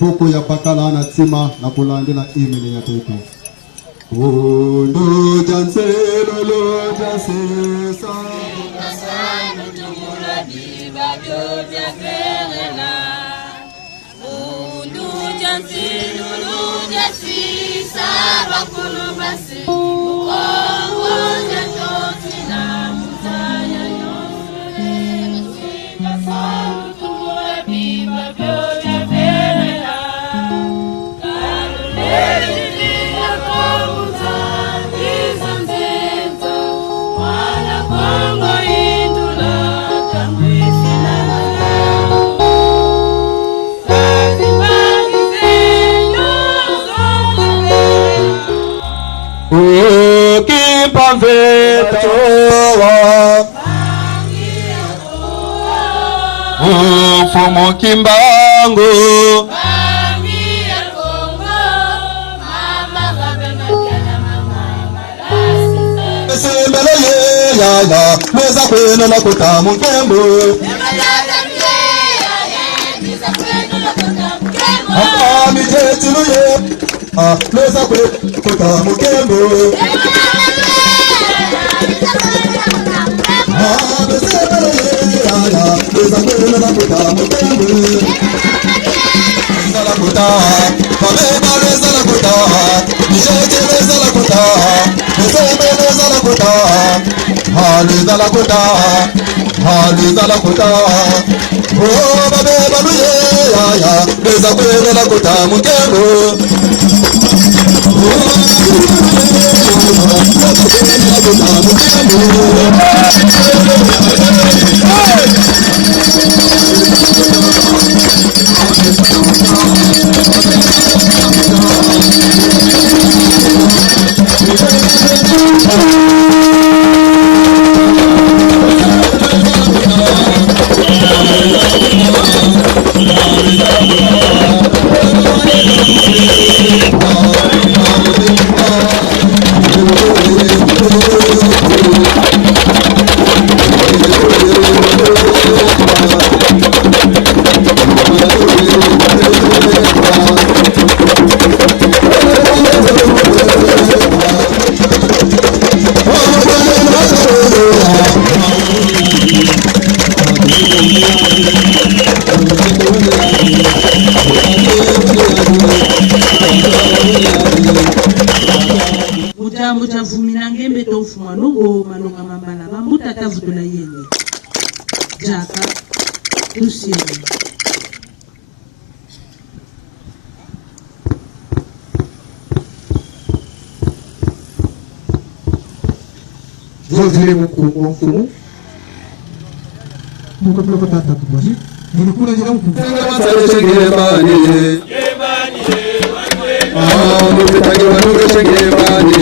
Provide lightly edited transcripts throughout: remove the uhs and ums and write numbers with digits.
buku ya pakala na tima na kulandela email ya toto. Undo janselo lo jasesa kasano tumula biba byoja ferela. Undo janselo lo jasisa bakulu basi. Fumo kimbangu Sembele ya meza kwenu na kutamu kembo Akami jetinu ye meza kwenu kutamu kembo Meza kwenu na kutamu kembo Meza la kuta Mabeba meza la kuta Nijete meza la kuta Meza la kuta Haliza la kuta Haliza la kuta Oh babeba nuye ya Meza kwenu la kuta mkembo Muta vumina ngembe tofu manungo manunga mambala mamuta tavutula yene jaka tusieni Zile mfumu Muka pula tata kubasi Ini kuna jina mfumu Masale shengire bani Mupitagi wanuke shengire bani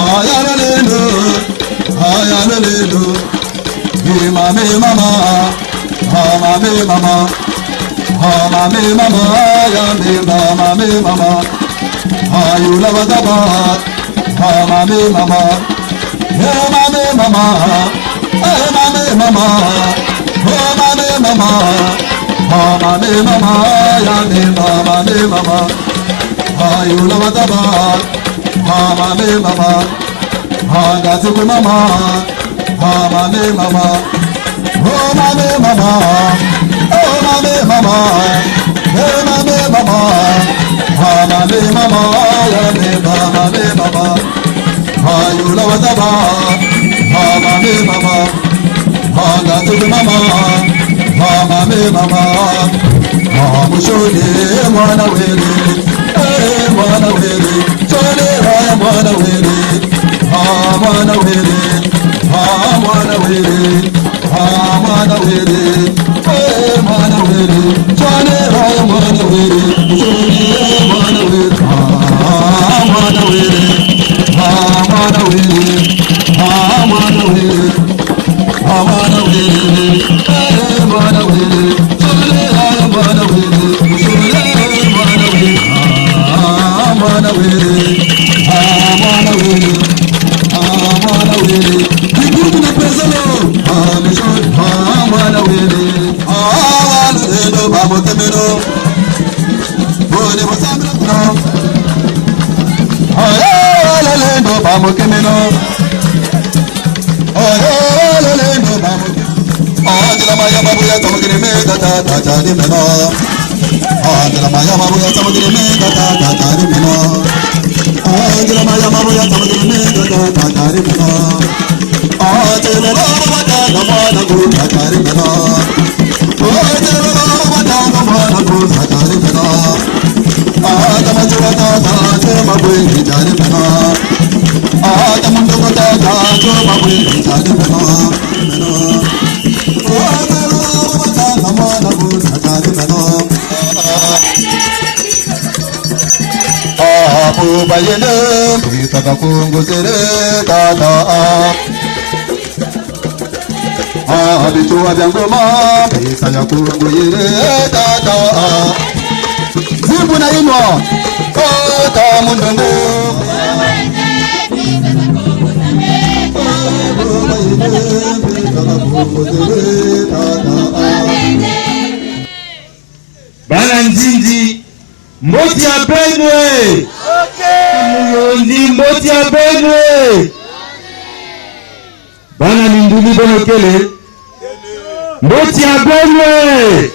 Ayalolendo, mami mama, oh mami mama, oh mami mama, ya mi mami mama, oh you love the bar, oh mami mama, hey mami mama, hey mami mama, oh mami mama, oh mami mama, ya mi mami mama, oh you love the bar, oh mami mama, oh gatuku mama. Oh mami mama, oh mami mama, oh mami mama, hey mami mama, oh mami mama, yeah me mami mama, oh you love the bar, oh mami mama, oh gatu mama, oh mami mama, oh mushoni mwana wele, hey mwana wele, chole raya mwana wele, oh mwana wele. I'm on the way, I'm on the way, I'm on the way, Johnny, I'm on the way, I'm on the way, I'm on the way, I'm on the way, I'm on the way, I'm on the way, I'm on the way, Johnny, I'm on the way, I'm on the way, I'm on the way, I'm on the way. Bitua byangoma pesa ya kurunguyire tata zimbuna ino kota mundongo Bana Nzinzi mboti ya Benwe Muyondi mboti ya Benwe Bana Minduli Bonokele mboti ya Benwe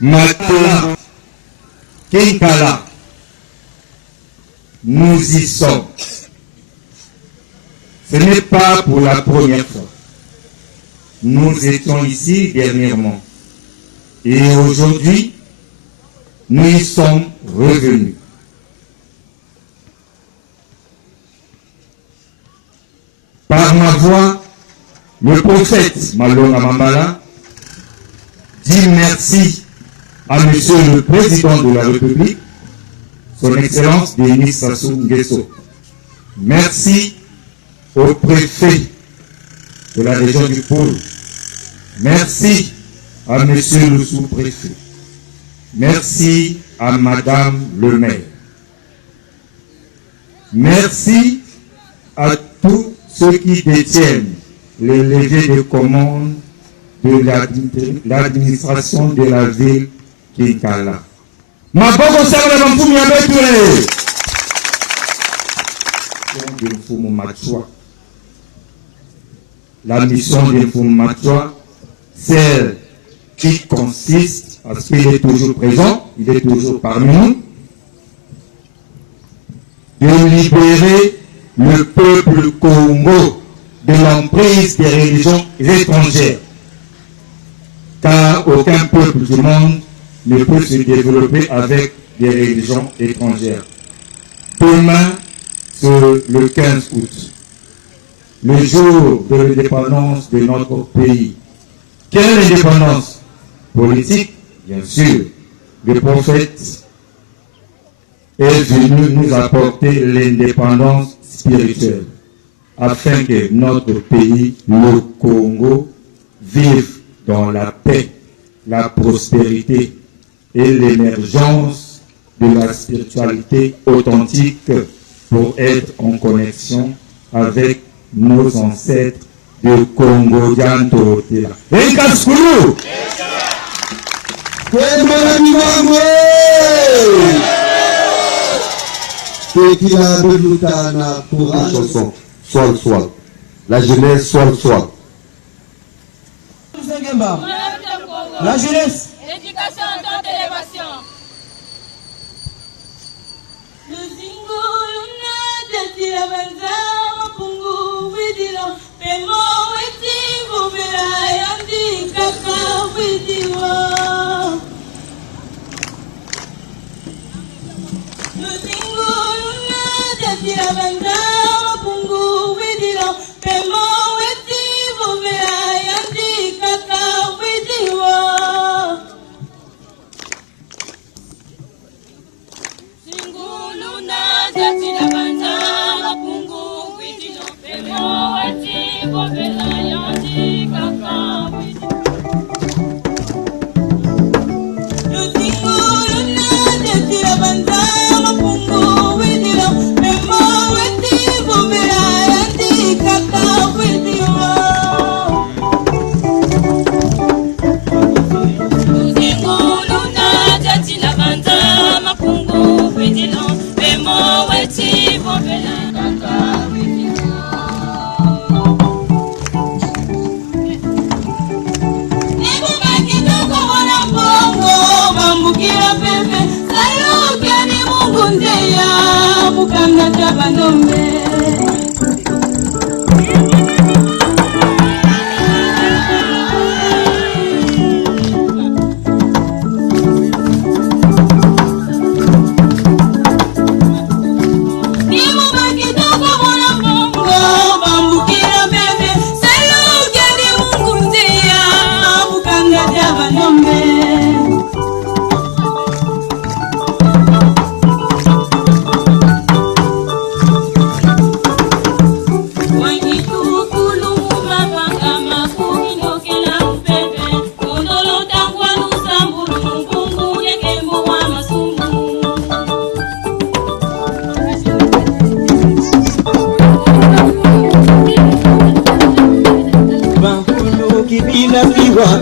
Matala Kinkala nous y sommes. Ce n'est pas pour la première fois. Nous étions ici dernièrement. Et aujourd'hui, nous y sommes revenus. Par ma voix, le prophète Malonga Mambala dit merci à Monsieur le Président de la République, Son Excellence Denis Sassou Nguesso. Merci au préfet de la région du Pôle. Merci à Monsieur le sous-préfet. Merci à Madame le maire. Merci à tous ceux qui détiennent les levées de commandes de l'administration de la ville Kinkala. Maboko Sabra Mfumi Abetule. La mission de Mfumu Machwa, celle qui consiste à ce qu'il est toujours présent, il est toujours parmi nous, de libérer le peuple Congo de l'emprise des religions étrangères. Car aucun peuple du monde ne peut se développer avec des religions étrangères. Demain, c'est le 15 août, le jour de l'indépendance de notre pays. Quelle indépendance politique? Bien sûr, le prophète est venu nous apporter l'indépendance spirituelle. afin que notre pays, le Congo, vive dans la paix, la prospérité et l'émergence de la spiritualité authentique pour être en connexion avec nos ancêtres de Congo Dianto Tela. Pour la chanson, Sol. La jeunesse, Sol. La jeunesse. Éducation en temps d'élévation.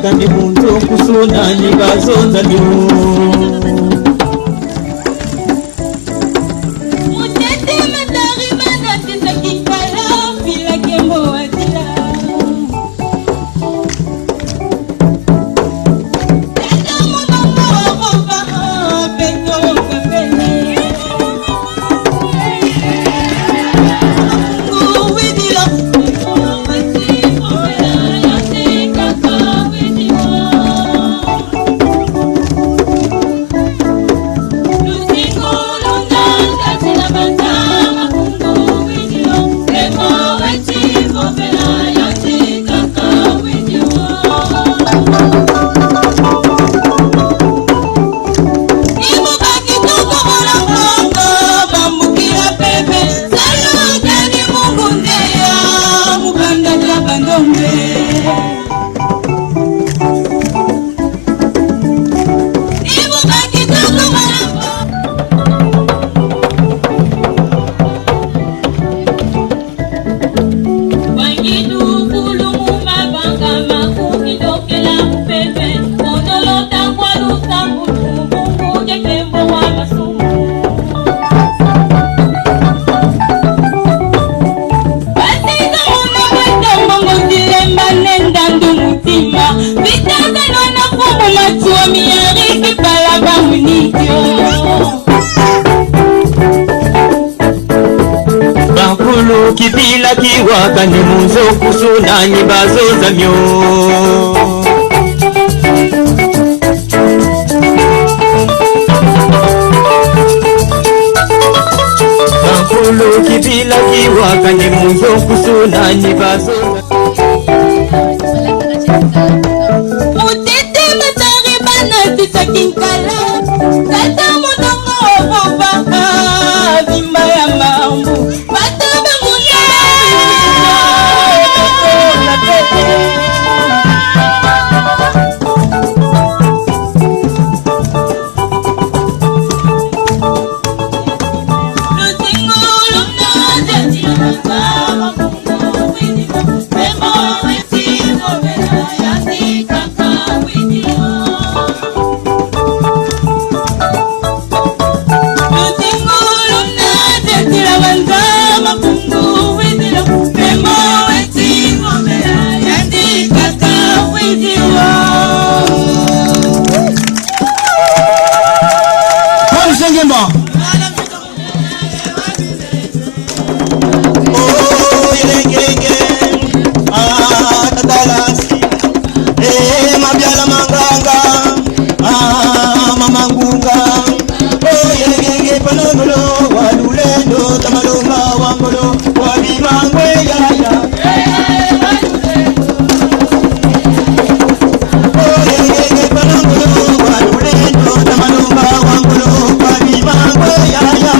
Kandi muntu kusuna ni bazonza nyo Mutete matari manati sakikala Fila kembo atila Tata mudongo wakofa Peto kambele Uwidila Kipila kiwaka ni munzo kusuna ni bazoza myo Bankulu kipila kiwaka ni munzo kusuna ni bazoza Mutete matari banati sakinkala Tata mudongo wakofa Vimba ya mambu Bata Sengemba. Oh, yelengenge, tatalasi, mabiala manganga, mamangunga. Oh, yelengenge panangolo, walulendo, tamalonga wangolo, wabimangwe yaya. Oh, yelengenge panangolo, walulendo, tamalonga wangolo, wabimangwe yaya.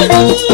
Thank you.